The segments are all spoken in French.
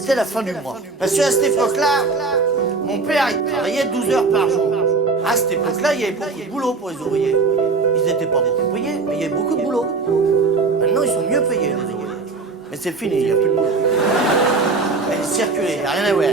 c'était la fin du mois. Parce qu'à cette époque-là, mon père, il travaillait 12 heures par jour. À cette époque-là, il y avait beaucoup de boulot pour les ouvriers. Ils n'étaient pas beaucoup payés, mais il y avait beaucoup de boulot. Maintenant, ils sont mieux payés, les ouvriers. Mais c'est fini, il n'y a plus de boulot. Mais circuler, il n'y a rien à voir.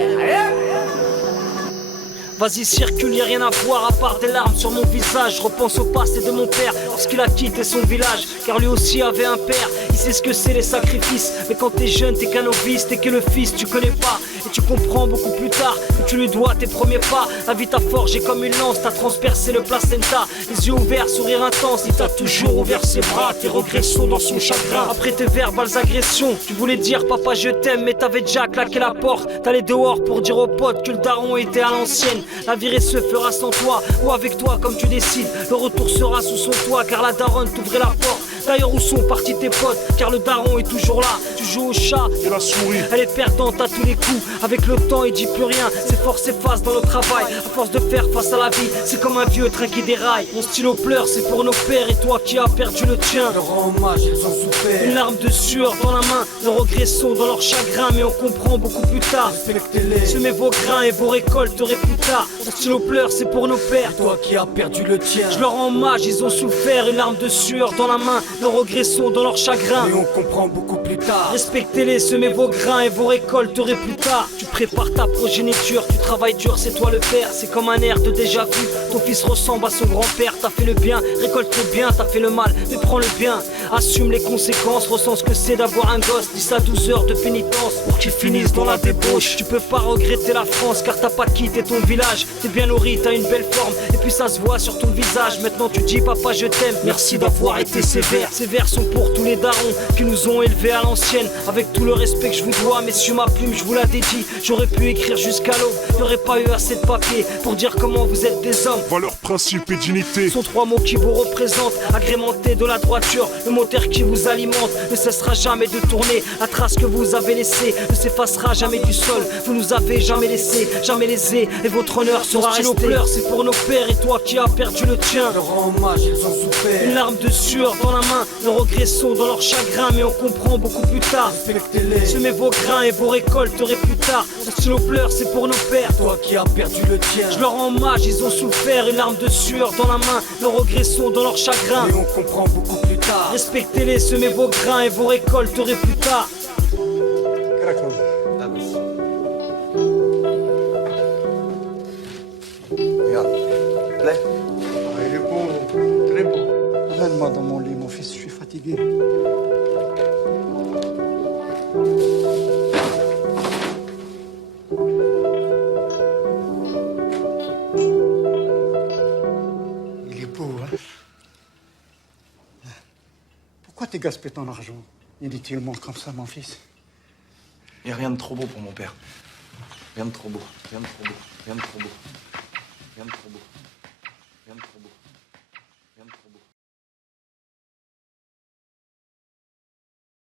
Vas-y circule, y'a rien à voir à part des larmes sur mon visage. Je repense au passé de mon père lorsqu'il a quitté son village, car lui aussi avait un père. Il sait ce que c'est les sacrifices. Mais quand t'es jeune, t'es qu'un novice, t'es que le fils, tu connais pas. Et tu comprends beaucoup plus tard que tu lui dois tes premiers pas. La vie t'a forgé comme une lance, t'as transpercé le placenta. Les yeux ouverts, sourire intense, il t'a toujours ouvert ses bras. Tes regrets sont dans son chagrin. Après tes verbales agressions, tu voulais dire papa je t'aime, mais t'avais déjà claqué la porte. T'allais dehors pour dire aux potes que le daron était à l'ancienne. La virée se fera sans toi ou avec toi comme tu décides. Le retour sera sous son toit car la daronne t'ouvrait la porte. D'ailleurs où sont partis tes potes, car le daron est toujours là. Tu joues au chat et la souris, elle est perdante à tous les coups. Avec le temps il dit plus rien, ses forces s'effacent dans le travail. À force de faire face à la vie, c'est comme un vieux train qui déraille. Mon stylo pleure, c'est pour nos pères et toi qui as perdu le tien. Leur rend hommage, ils ont souffert. Une larme de sueur dans la main, nos regrets sont dans leur chagrin. Mais on comprend beaucoup plus tard. Respectez-les. Semez vos grains et vos récolterez plus tard. Mon stylo pleure, c'est pour nos pères. Toi qui as perdu le tien. Je leur rends hommage, ils ont souffert. Une larme de sueur dans la main, nos regrets sont dans leur chagrin. Mais on comprend beaucoup plus tard. Respectez-les, semez vos grains et vos récolterez plus tard. Tu prépares ta progéniture, tu travailles dur, c'est toi le père. C'est comme un air de déjà vu. Ton fils ressemble à son grand-père. T'as fait le bien, récolte le bien. T'as fait le mal, mais prends le bien. Assume les conséquences, ressens ce que c'est d'avoir un gosse. 10 à 12 heures de pénitence pour qu'il finisse dans la débauche. Tu peux pas regretter la France car t'as pas quitté ton village. T'es bien nourri, t'as une belle forme et puis ça se voit sur ton visage. Maintenant tu dis papa je t'aime, merci d'avoir été sévère. Ces vers sont pour tous les darons qui nous ont élevés à l'ancienne. Avec tout le respect que je vous dois, messieurs ma plume je vous la dédie. J'aurais pu écrire jusqu'à l'aube, y'aurait pas eu assez de papier pour dire comment vous êtes des hommes. valeurs, principes et dignité Sont 3 mots qui vous représentent, agrémentés de la droiture. Le moteur qui vous alimente ne cessera jamais de tourner. La trace que vous avez laissée ne s'effacera jamais du sol. Vous nous avez jamais laissé, jamais lésé, et votre honneur sera resté. Pleure, c'est pour nos pères et toi qui as perdu le tien. Leur rend hommage, ils ont souffert. Une larme de sueur dans la main, nos regrets sont dans leur chagrin. Mais on comprend beaucoup plus tard. Respectez-les. Semez vos grains et vos récolterez plus tard. Mon stylo pleure, c'est pour nos pères. Toi qui as perdu le tien. Je leur rends hommage, ils ont souffert. Une larme de sueur dans la main, nos regrets sont dans leur chagrin. Mais on comprend beaucoup plus tard. Respectez-les, semez vos grains et vos récolterez plus tard. Regarde, plaît. Il est beau, très beau. Emmène-moi dans mon lit, mon fils, je suis fatigué. Il est beau, hein? Pourquoi t'es gaspillé ton argent inutilement comme ça, mon fils? Il n'y a rien de trop beau pour mon père. Rien de trop beau, rien de trop beau, rien de trop beau, rien de trop beau, rien de trop beau.